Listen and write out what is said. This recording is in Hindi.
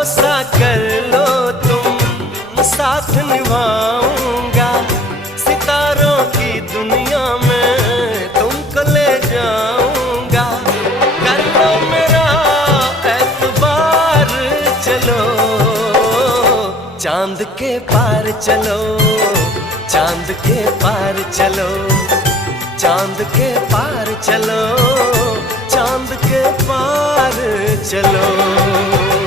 भरोसा कर लो तुम, साथ निभाऊंगा। सितारों की दुनिया में तुमको ले जाऊंगा। कर लो मेरा एतबार, चलो चांद के पार चलो, चांद के पार चलो, चांद के पार चलो, चांद के पार चलो।